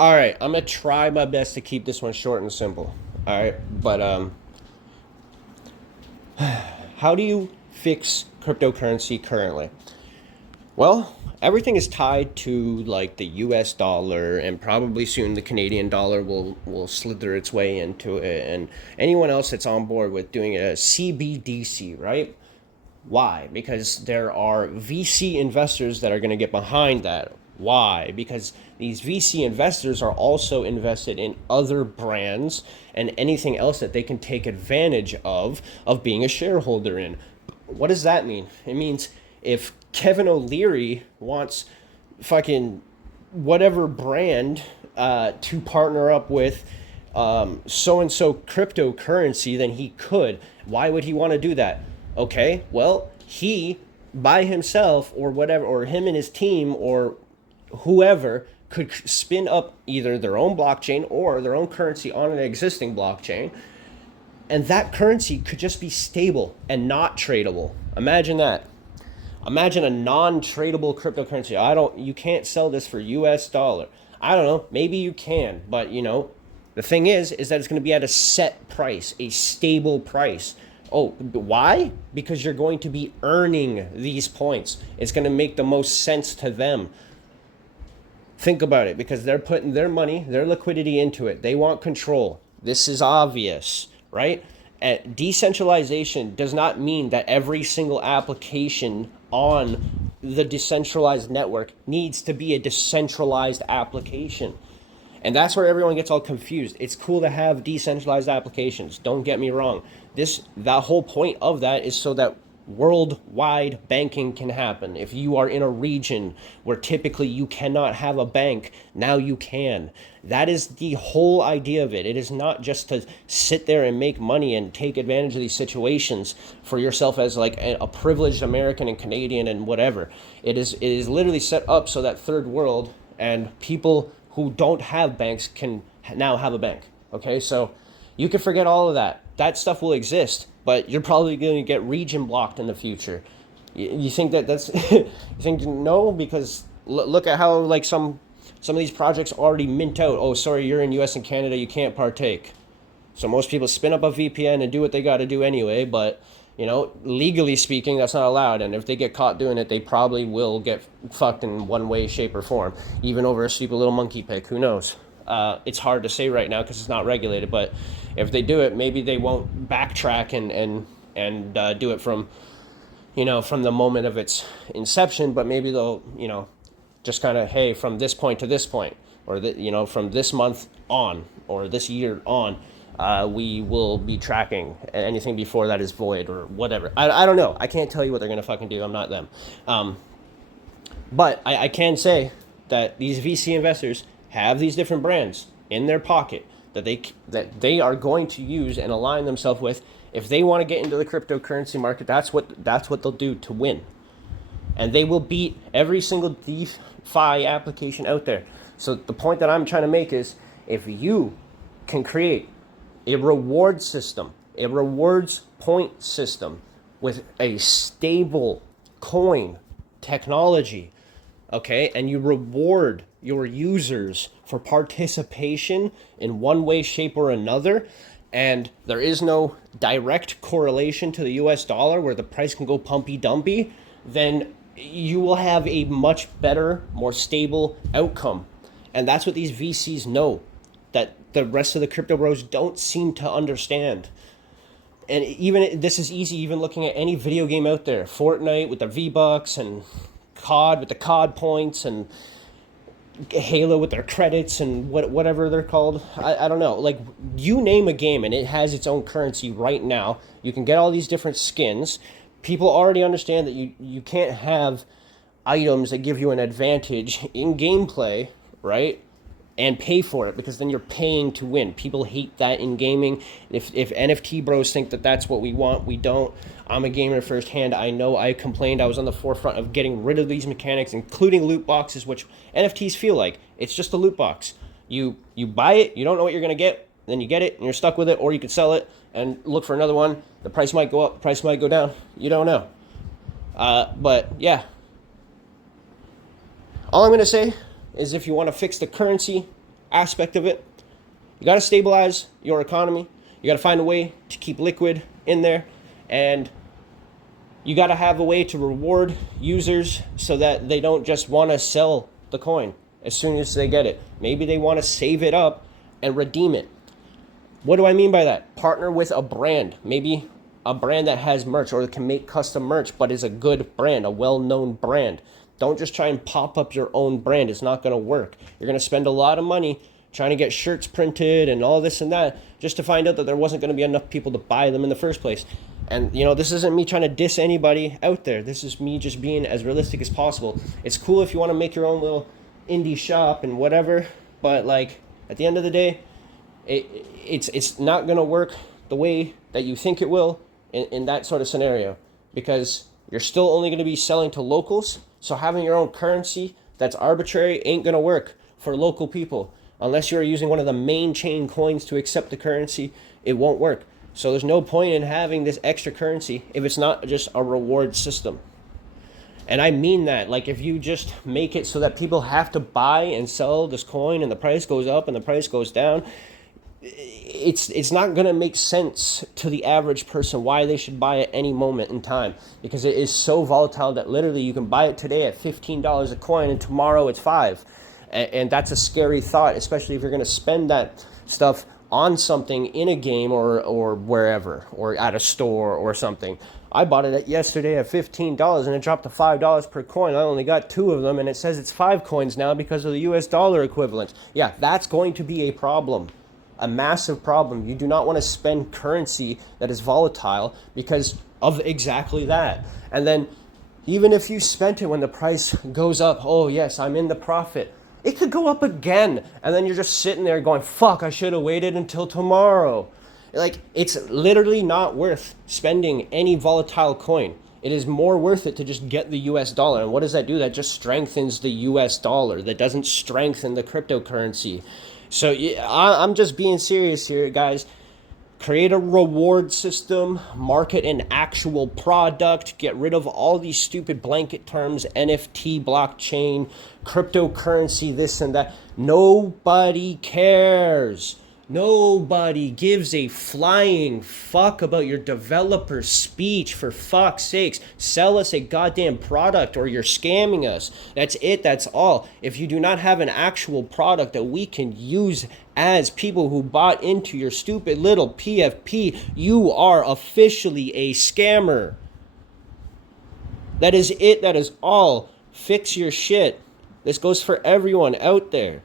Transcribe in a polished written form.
All right, I'm gonna try my best to keep this one short and simple. All right, but how do you fix cryptocurrency currently? Well, everything is tied to like the U.S. dollar, and probably soon the Canadian dollar will slither its way into it, and anyone else that's on board with doing a CBDC, right? Why? Because there are VC investors that are going to get behind that. Why? Because these VC investors are also invested in other brands and anything else that they can take advantage of being a shareholder in. What does that mean? It means if Kevin O'Leary wants fucking whatever brand to partner up with so and so cryptocurrency, then he could. Why would he want to do that? Okay, well, he by himself or whatever, or him and his team or whoever could spin up either their own blockchain or their own currency on an existing blockchain, and that currency could just be stable and not tradable. Imagine that. Imagine a non-tradable cryptocurrency. You can't sell this for US dollar. I don't know, maybe you can, but the thing is that it's going to be at a set price, a stable price. Oh, why? Because you're going to be earning these points. It's going to make the most sense to them. Think about it, because they're putting their money, their liquidity into it. They want control. This is obvious, right? Decentralization does not mean that every single application on the decentralized network needs to be a decentralized application. And that's where everyone gets all confused. It's cool to have decentralized applications. Don't get me wrong. That whole point of that is so that worldwide banking can happen. If you are in a region where typically you cannot have a bank, now you can. That is the whole idea of it. It is not just to sit there and make money and take advantage of these situations for yourself as like a privileged American and Canadian and whatever. It is literally set up so that third world and people who don't have banks can now have a bank. Okay, so you can forget all of that. That stuff will exist, but you're probably going to get region blocked in the future. You think that's you think no? Because look at how like some of these projects already mint out. Oh, sorry, you're in U.S. and Canada, you can't partake. So most people spin up a VPN and do what they got to do anyway, but legally speaking, that's not allowed. And if they get caught doing it, they probably will get fucked in one way, shape, or form, even over a stupid little monkey pick. Who knows? It's hard to say right now because it's not regulated. But if they do it, maybe they won't backtrack and do it from from the moment of its inception. But maybe they'll just kind of, hey, from this point to this point, or from this month on, or this year on, we will be tracking, and anything before that is void or whatever. I don't know. I can't tell you what they're gonna fucking do. I'm not them. But I can say that these VC investors have these different brands in their pocket that they are going to use and align themselves with. If they want to get into the cryptocurrency market, that's what they'll do to win, and they will beat every single DeFi application out there. So the point that I'm trying to make is, if you can create a reward system, a rewards point system with a stable coin technology, okay, and you reward your users for participation in one way, shape, or another, and there is no direct correlation to the US dollar where the price can go pumpy dumpy, then you will have a much better, more stable outcome. And that's what these VCs know, that the rest of the crypto bros don't seem to understand. And even this is easy, even looking at any video game out there. Fortnite with the V-Bucks, and COD with the COD points, and Halo with their credits, and whatever they're called. I don't know. Like, you name a game and it has its own currency right now. You can get all these different skins. People already understand that you can't have items that give you an advantage in gameplay, right? And pay for it, because then you're paying to win. People hate that in gaming. If NFT bros think that that's what we want, we don't. I'm a gamer firsthand. I know I complained. I was on the forefront of getting rid of these mechanics, including loot boxes, which NFTs feel like. It's just a loot box. You buy it, you don't know what you're going to get, then you get it, and you're stuck with it, or you could sell it and look for another one. The price might go up, the price might go down. You don't know. But, yeah. All I'm going to say is, if you want to fix the currency, aspect of it. You got to stabilize your economy. You got to find a way to keep liquid in there, and you got to have a way to reward users so that they don't just want to sell the coin as soon as they get it. Maybe they want to save it up and redeem it. What do I mean by that? Partner with a brand, maybe a brand that has merch or can make custom merch but is a good brand, a well-known brand. Don't just try and pop up your own brand. It's not going to work. You're going to spend a lot of money trying to get shirts printed and all this and that just to find out that there wasn't going to be enough people to buy them in the first place. And, this isn't me trying to diss anybody out there. This is me just being as realistic as possible. It's cool if you want to make your own little indie shop and whatever, but, like, at the end of the day, it's not going to work the way that you think it will in that sort of scenario, because you're still only going to be selling to locals. So having your own currency that's arbitrary ain't going to work for local people. Unless you're using one of the main chain coins to accept the currency, it won't work. So there's no point in having this extra currency if it's not just a reward system. And I mean that. Like, if you just make it so that people have to buy and sell this coin and the price goes up and the price goes down, it's not going to make sense to the average person why they should buy at any moment in time, because it is so volatile that literally you can buy it today at $15 a coin and tomorrow it's $5. And that's a scary thought, especially if you're going to spend that stuff on something in a game or wherever, or at a store or something. I bought it yesterday at $15 and it dropped to $5 per coin. I only got 2 of them and it says it's 5 coins now because of the US dollar equivalent. Yeah, that's going to be a problem. A massive problem. You do not want to spend currency that is volatile because of exactly that. And then even if you spent it when the price goes up, oh yes, I'm in the profit. It could go up again. And then you're just sitting there going, fuck, I should have waited until tomorrow. Like, it's literally not worth spending any volatile coin. It is more worth it to just get the US dollar. And what does that do? That just strengthens the US dollar. That doesn't strengthen the cryptocurrency. So I'm just being serious here, guys. Create a reward system, market an actual product, get rid of all these stupid blanket terms, NFT, blockchain, cryptocurrency, this and that. Nobody cares. Nobody gives a flying fuck about your developer speech, for fuck's sakes. Sell us a goddamn product or you're scamming us. That's it, that's all. If you do not have an actual product that we can use as people who bought into your stupid little PFP, you are officially a scammer. That is it, that is all. Fix your shit. This goes for everyone out there.